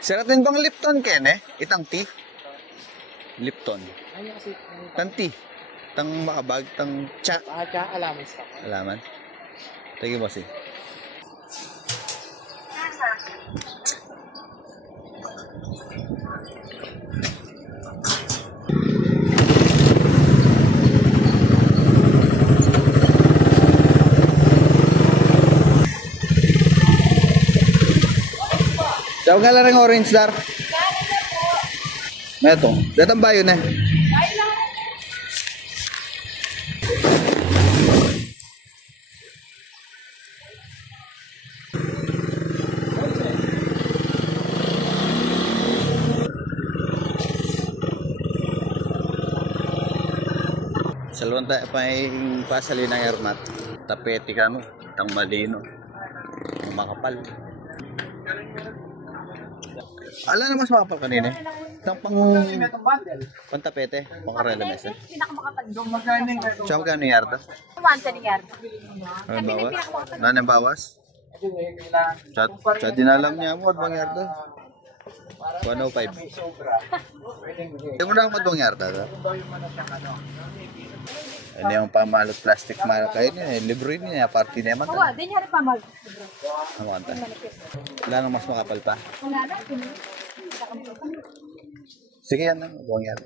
Siratin bang Lipton, Ken eh? Itang tea? Lipton. Tang tea. Tang makabag, tang cha. Cha, alaman sa. Alaman. Tagi mo si. Saan ka lang orange dar? Ito. Datang bayo na. Salwan tayo pa yung pasali ng airmat. Tapete ka no. Tang malino. Makapal. Ala na mas makapal kanina. Itang pantapete. Pang-karela mesa. Siya magkano yung yarda? 1 yarda. Ano bawas? Nanang bawas? Chat dinalam niya mo. Adbang yarda? 105. Hindi mo na ako adbang yarda? Ano yung pamalot plastic malak kayo niya? Libre niya. Party niya man. Oo, di niya rin pamal. Ano kanta? Wala nang mas makapal pa. Wala na. Sige yan lang. Buwang yan.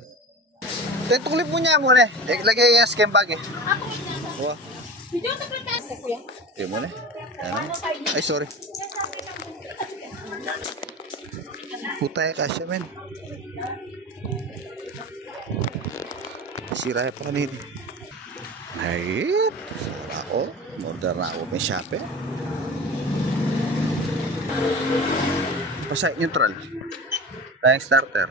Tuklip mo niya muna. Lagay yung scam bag eh. Wow. Sige muna. Ay sorry. Putay kasya men. Sira pa kanina. Ay, ako. Order na ako may Shopee. Pasay neutral. Tayong starter.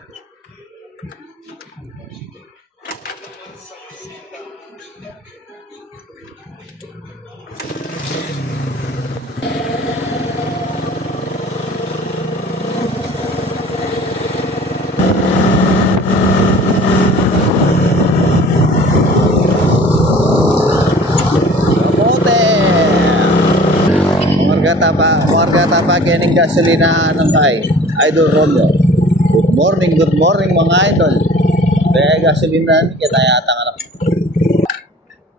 Warga tapa kening gasolina ng kay Idol Romeo. Good morning mga idol. Kaya gasolina ni kita yata anak.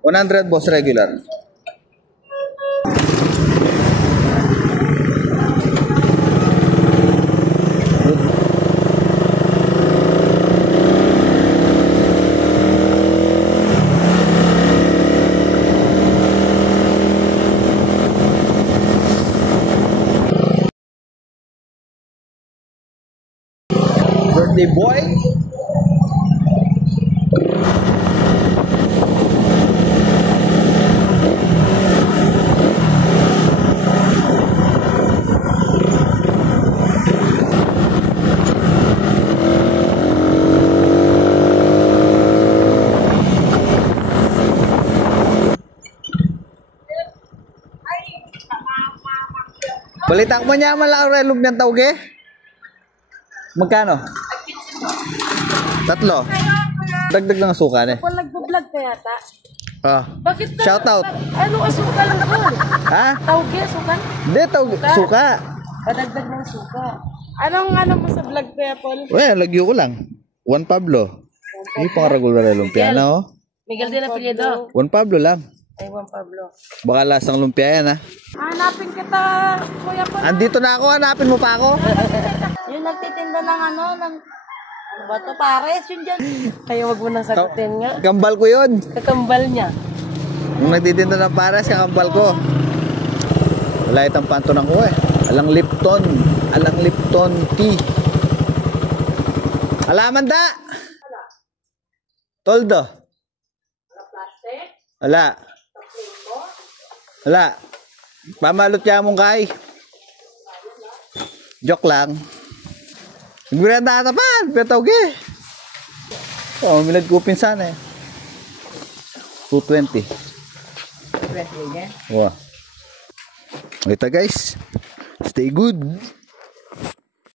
100 boss regular. Birthday boy. Balitak mo niya malang relog ng tauge. Magkano? 3. Dagdag lang suka eh. Kung nagbo-vlog ka yata. Bakit shout out. Ano asukan lang doon? Ha? Tauge, sukan? Hindi, suka. Padagdag ng suka. Anong mo sa vlog kaya, Paul? Well, lagyo ko lang. Juan Pablo. Hindi pang regular lumpia na oh. Miguel din apelyido. Juan Pablo lang. Ay, Juan Pablo. Baka lasang lumpia yan ha. Hanapin kita, Kuya Paul. Andito na ako, hanapin mo pa ako. Yung nagtitinda ng ano ba to, pares yun dyan. Kayo wag mo nang sagutin nga. Kambal ko yun. Kakambal niya. Nung nagtitinda ng pares, kakambal ko. Wala itang panto ng ko eh. Alang Lipton tea. Alaman da! Toldo. Wala. Wala. Pamalot niya mong kay. Joke lang. Gurada na pa. Petawge. Oh, milad ko pinsan eh. 220. 20 yan. Wow. Kita guys. Stay good.